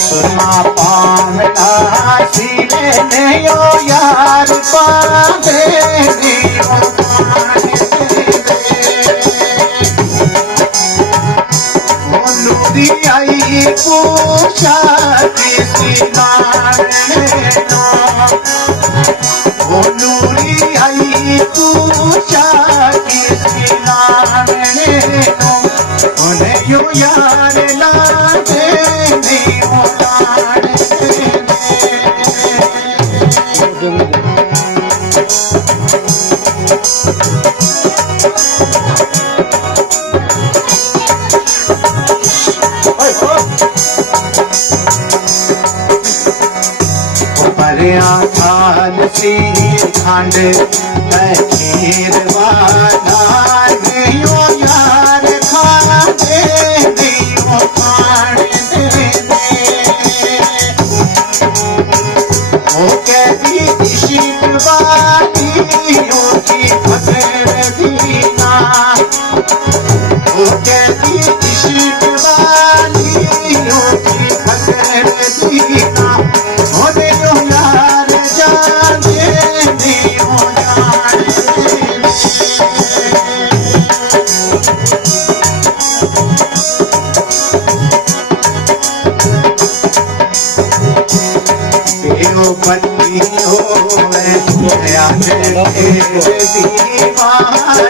सुरमा पामला सिरे ने यो यार पादे नूरी आई पूछा किसी वो नूरी आई पूछा किसी नाने उन्हें यो यार ला दे खान सी खंड खीर वाला दियो यार खाना दे दियो खान दे ओ कहती इश्क वाली की फकर दीना ओ कहती इश्क वाली की फकर दीना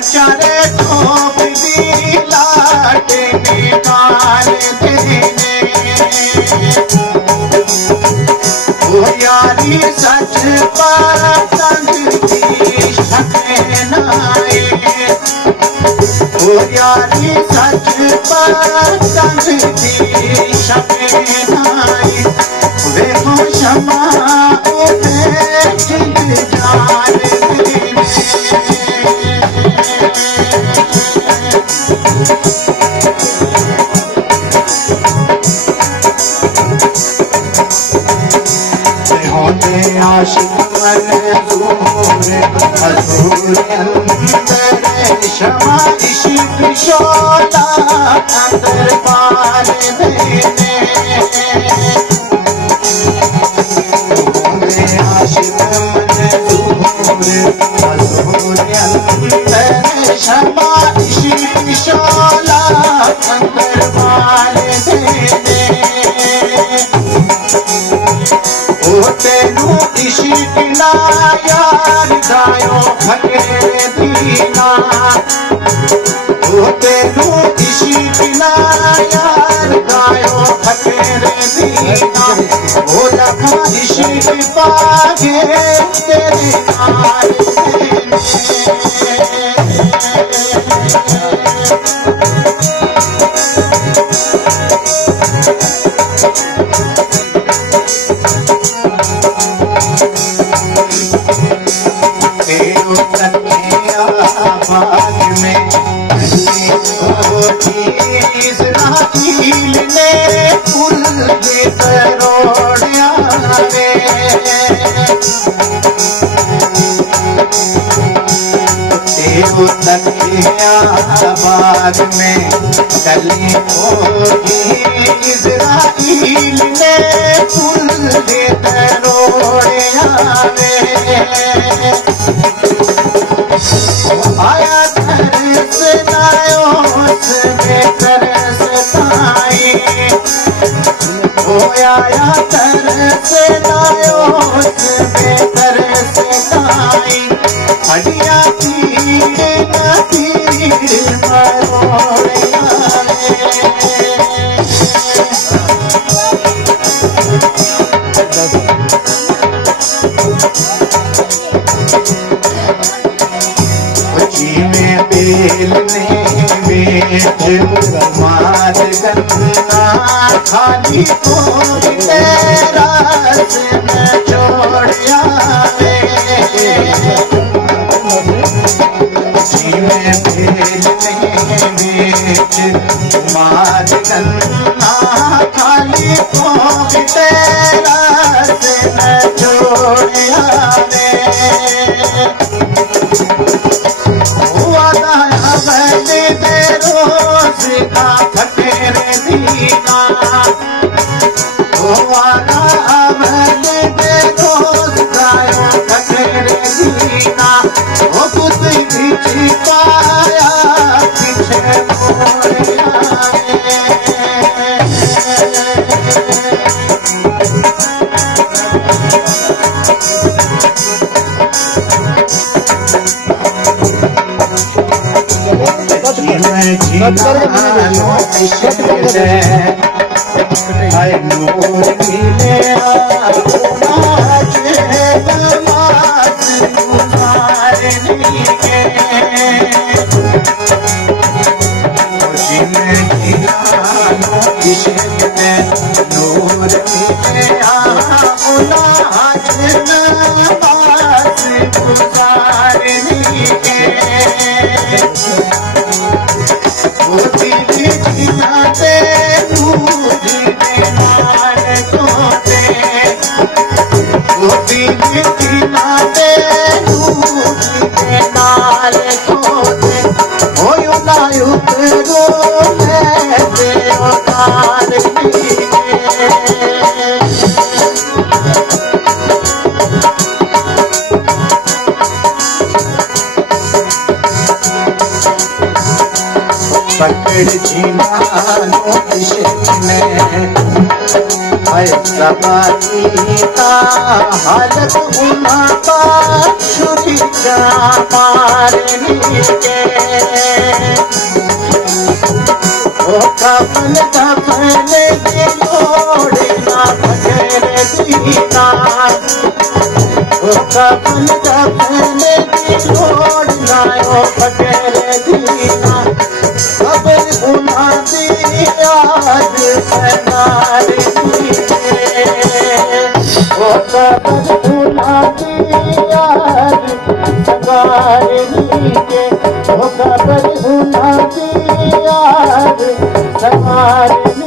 चरे थोप दी लाट निकाल देने ओ यारी सच पर तंग दी शके नाए ओ यारी सच पर तंग दी शके नाए वे हो क्षमा आशिक मंजूर हजूर अंदर शमा इश्क शोला अंदर पार देने आशिक मंजूर हजूर अंदर शमा इश्क शोला अंदर पार देने ओ तेनू इश्क ना यार दायो फकेरे दीना ओ तेनू इश्क ना यार दायो फकेरे दीना ओ लखा इश्क पागे तेरे नाल इसराइल ने फूल दे करोड़िया रे तेरू तकियाबाद में गली होगी इसराइल ने फूल दे करोड़िया रे आया तरस नायो में तरस ताई ओ आया तरस नायो में तरस ताई हडिया तीर न तीर मरोड़िया बेल ने बेच मार गन्ना खाली को तेरा न छोड़िया रे में बेल ने बेच मार गन्ना खाली को तेरा न छोड़िया रे रोज का हाय नूर मिले आज नमाज गुजारनी के जिंदगी जानो इश्क में नूर मिले आज नमाज गुजारनी के वो दिल जिनाते पकड़ जीवानो इश्क में है सवारी का हालत उना का छुरी का मारनी के ओ कफन दिलोड़ना पकड़ दीना ओ कफन दिलोड़ना ओ पकड़ दीना खबर उना दी आज सनारी ओ खबर उना दी आज सनारी के ओ खबर उना दी आज सनारी